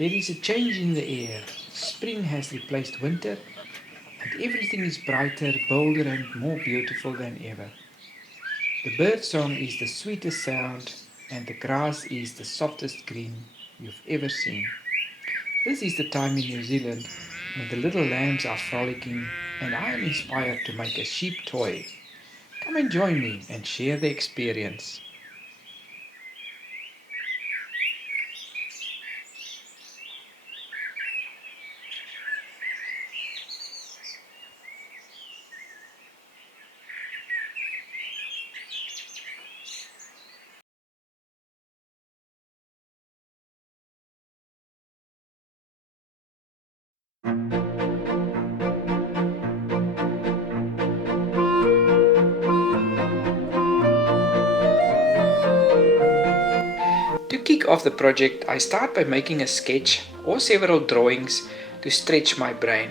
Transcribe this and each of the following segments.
There is a change in the air. Spring has replaced winter, and everything is brighter, bolder, and more beautiful than ever. The bird song is the sweetest sound, and the grass is the softest green you've ever seen. This is the time in New Zealand when the little lambs are frolicking, and I am inspired to make a sheep toy. Come and join me and share the experience. To kick off the project, I start by making a sketch or several drawings to stretch my brain.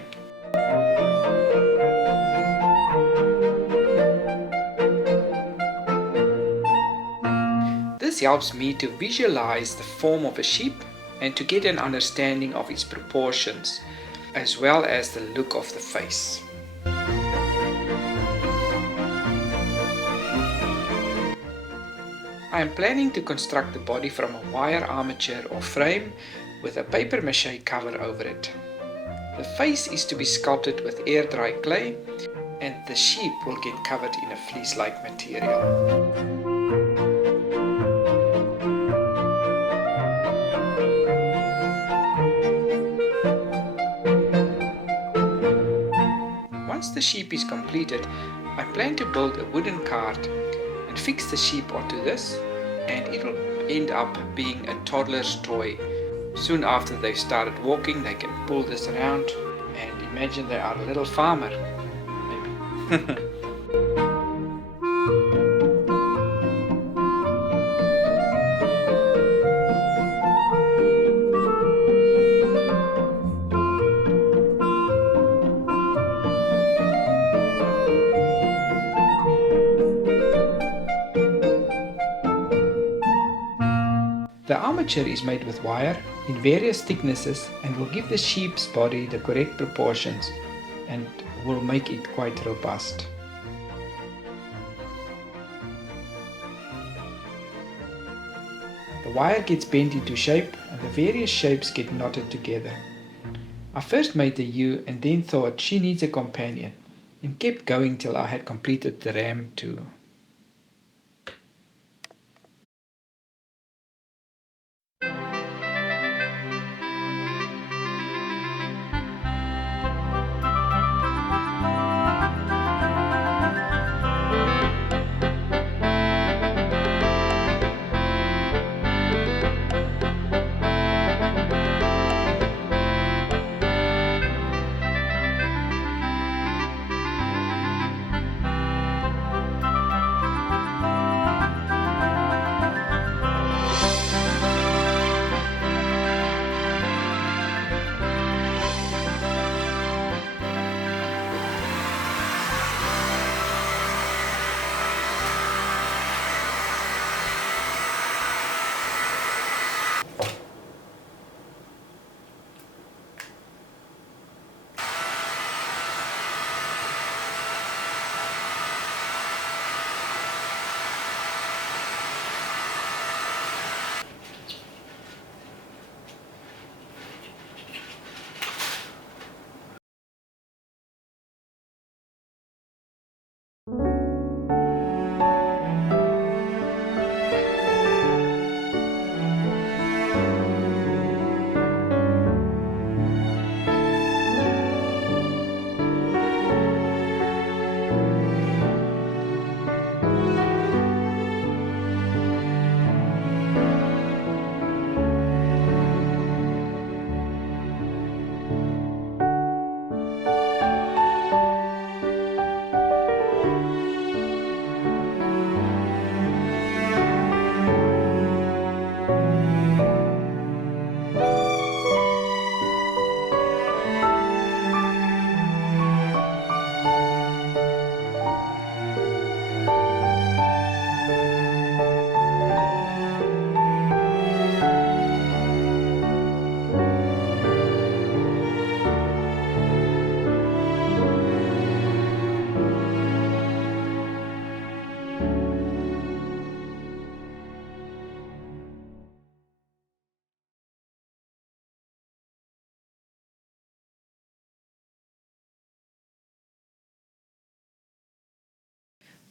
This helps me to visualize the form of a sheep and to get an understanding of its proportions, as well as the look of the face. I am planning to construct the body from a wire armature or frame with a paper mache cover over it. The face is to be sculpted with air dry clay, and the sheep will get covered in a fleece-like material. Once the sheep is completed, I plan to build a wooden cart and fix the sheep onto this, and it'll end up being a toddler's toy. Soon after they've started walking, they can pull this around and imagine they are a little farmer, maybe. The armature is made with wire in various thicknesses and will give the sheep's body the correct proportions and will make it quite robust. The wire gets bent into shape and the various shapes get knotted together. I first made the ewe and then thought she needs a companion and kept going till I had completed the ram too.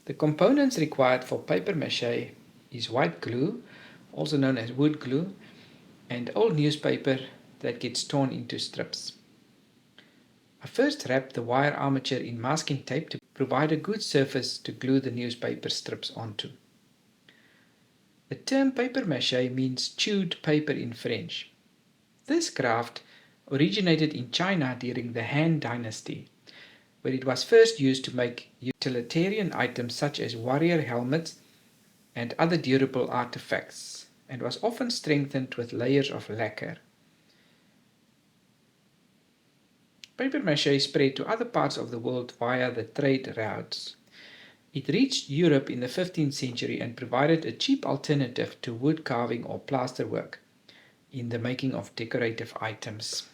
The components required for paper mache is white glue, also known as wood glue, and old newspaper that gets torn into strips. I first wrapped the wire armature in masking tape to provide a good surface to glue the newspaper strips onto. The term paper mache means chewed paper in French. This craft originated in China during the Han Dynasty, where it was first used to make utilitarian items such as warrior helmets and other durable artifacts, and was often strengthened with layers of lacquer. Paper mache spread to other parts of the world via the trade routes. It reached Europe in the 15th century and provided a cheap alternative to wood carving or plasterwork in the making of decorative items.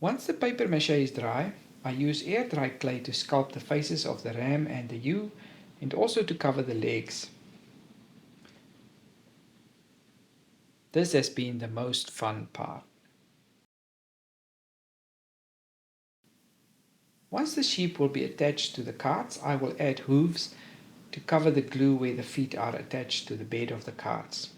Once the paper mache is dry, I use air-dry clay to sculpt the faces of the ram and the ewe, and also to cover the legs. This has been the most fun part. Once the sheep will be attached to the carts, I will add hooves to cover the glue where the feet are attached to the bed of the carts.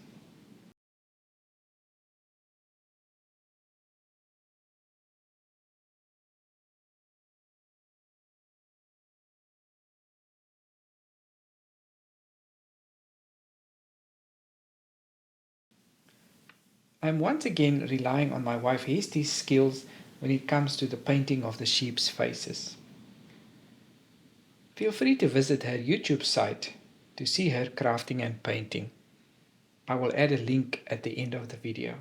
I am once again relying on my wife Hesty's skills when it comes to the painting of the sheep's faces. Feel free to visit her YouTube site to see her crafting and painting. I will add a link at the end of the video.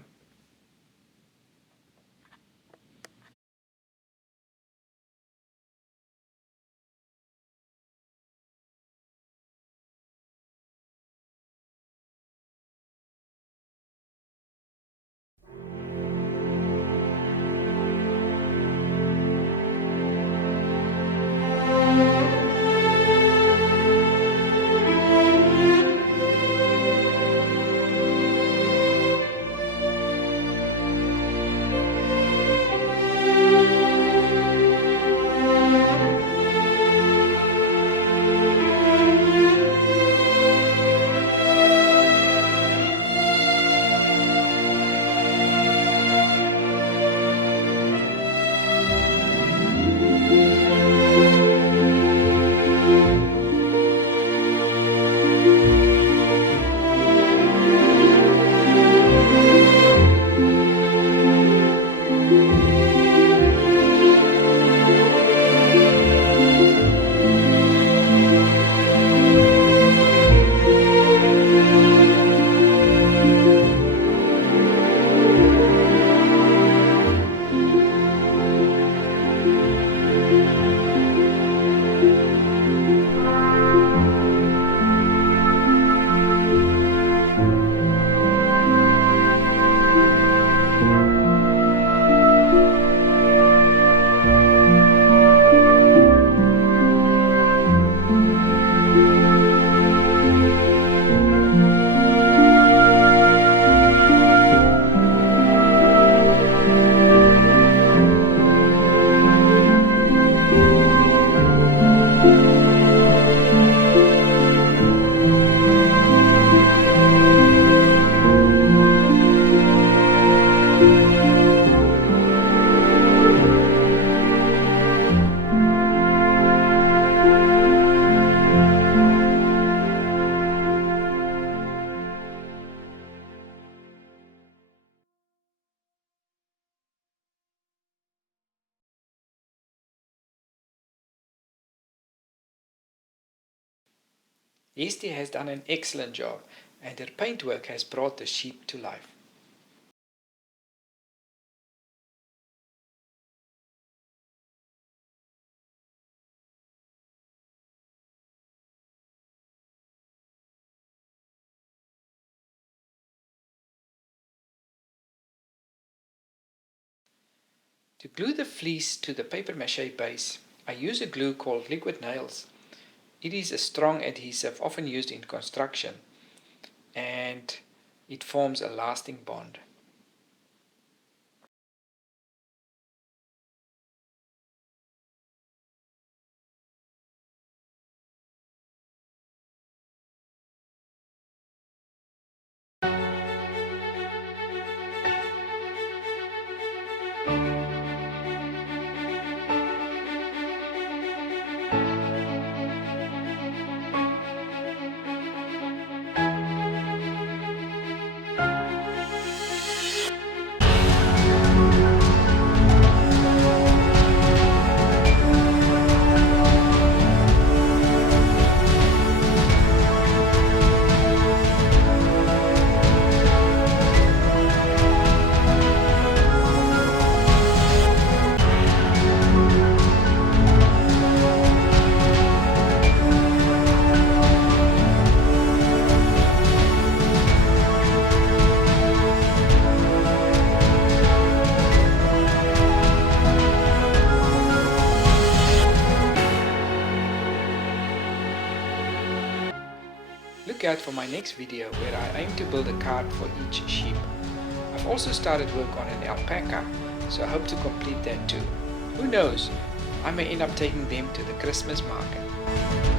Esty has done an excellent job, and her paintwork has brought the sheep to life. To glue the fleece to the paper mache base, I use a glue called liquid nails. It is a strong adhesive often used in construction, and it forms a lasting bond. Look out for my next video where I aim to build a cart for each sheep. I've also started work on an alpaca, so I hope to complete that too. Who knows, I may end up taking them to the Christmas market.